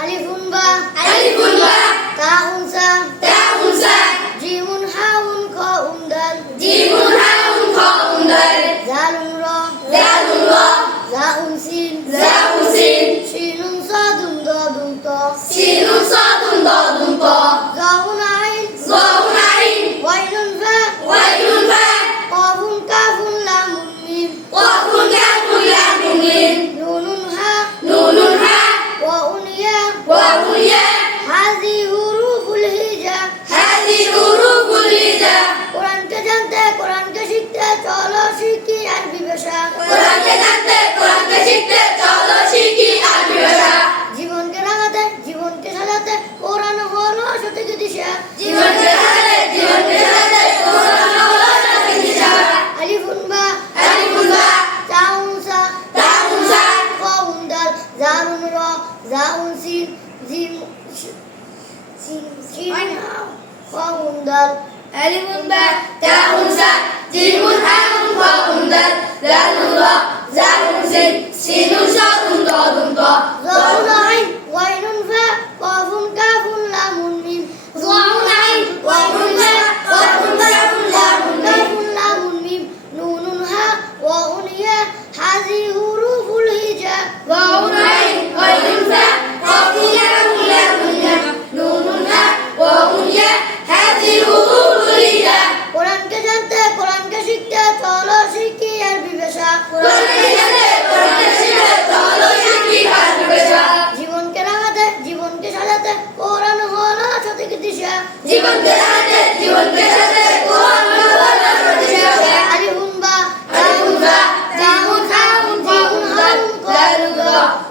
আলিফুন বা আলিফুন বা তা উনসা ورويت هذه حروف الهجا هذه حروف وأندر ألف باء تاء ساء جيم حاء وأندر لا نضاء Allah.